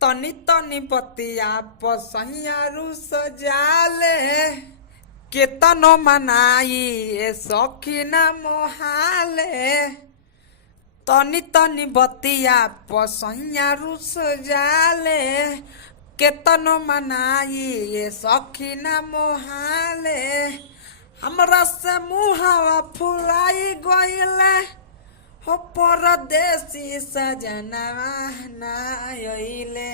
तनी तनी बतिया पसैया रूस जाले केतनो मनाई ए सखी ना मोहाले। तनी तनी बतिया पसैया रूस जाले केतनो मनाई ए सखी ना मोहाले। हमरा से मुहावा फुलाई गइले हो परदेसी सजनवा ना आइले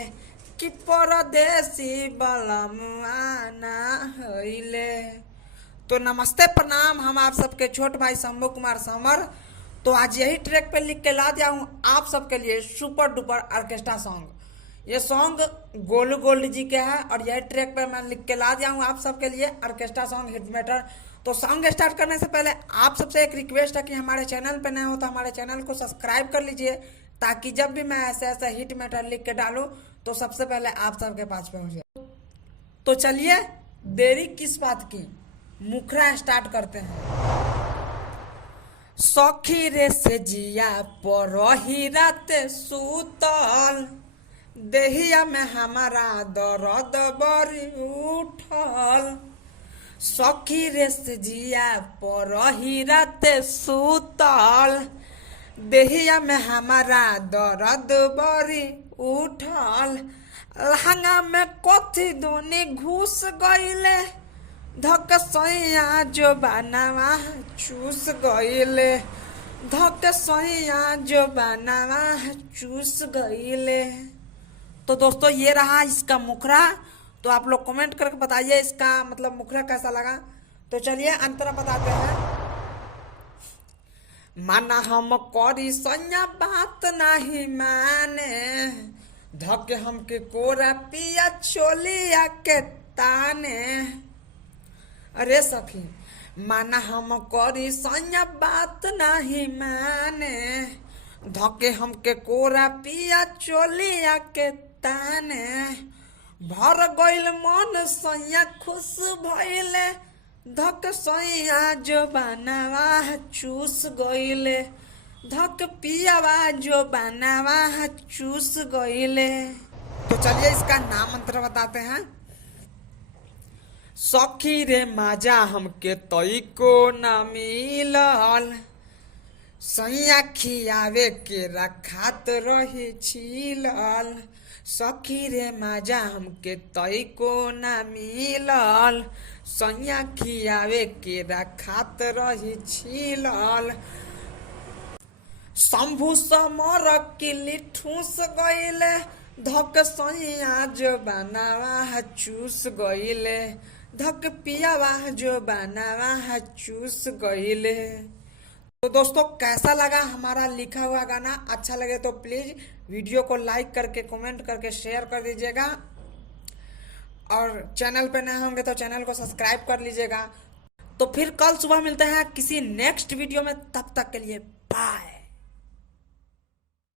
कि परदेसी बलमुआ ना आइले। तो नमस्ते प्रणाम, हम आप सबके छोट भाई शंभू कुमार समर। तो आज यही ट्रैक पे लिख के ला दिया हूँ आप सबके लिए सुपर डुपर ऑर्केस्ट्रा सॉन्ग। ये सॉन्ग गोलू गोल्ड जी के है और यही ट्रैक पे मैं लिख के ला दिया हूँ आप सबके लिए ऑर्केस्ट्रा सॉन्ग हिट मैटर। तो सॉन्ग स्टार्ट करने से पहले आप सबसे एक रिक्वेस्ट है कि हमारे चैनल पे नए हो तो हमारे चैनल को सब्सक्राइब कर लीजिए, ताकि जब भी मैं ऐसे ऐसे हिट मैटर लिख के डालूं तो सबसे पहले आप सबके पास पहुंच जाए। तो चलिए देरी किस बात की, मुखरा स्टार्ट करते हैं। सखी रे से जिया परही रात सुतल देहिया में हमारा दर्द बड़ी उठल। सखी रे से जिया परही रात सुतल देहिया में हमारा दर्द बड़ी उठल। लहंगा में कथी दोनी घुस गइले धक सैया जो बनावा चूस गइले धक सैया जो बनावा चूस गइले। तो दोस्तों ये रहा इसका मुखरा। तो आप लोग कमेंट करके बताइए इसका मतलब मुखरा कैसा लगा। तो चलिए अंतरा बताते हैं। माना हम करी सैया बात नहीं माने धके हमके कोरा पिया चोलिया के ताने। अरे सखी माना हम करी सैया बात नहीं माने धके हमके कोरा पिया चोलिया के ताने। भर गइल मन सैया खुश भइले धक सैया जो बनावा चूस गइले धक पियावा जो बनावा चूस गइले। तो चलिए इसका नाम मंत्र बताते हैं। सखी रे माजा हमके तई को न मिलल सैया खियावे के रखात रही छिलल। सखी रे माजा हमके तई को न मिलल सैया खियावे के रखात रही छिलल। शंभू समर किली ठूस गइले धक सैया जो बनावा चूस गइले धक पियावा जो बनावा चूस गइले। तो दोस्तों कैसा लगा हमारा लिखा हुआ गाना? अच्छा लगे तो प्लीज वीडियो को लाइक करके कमेंट करके शेयर कर दीजिएगा और चैनल पे नए होंगे तो चैनल को सब्सक्राइब कर लीजिएगा। तो फिर कल सुबह मिलते हैं किसी नेक्स्ट वीडियो में, तब तक के लिए बाय।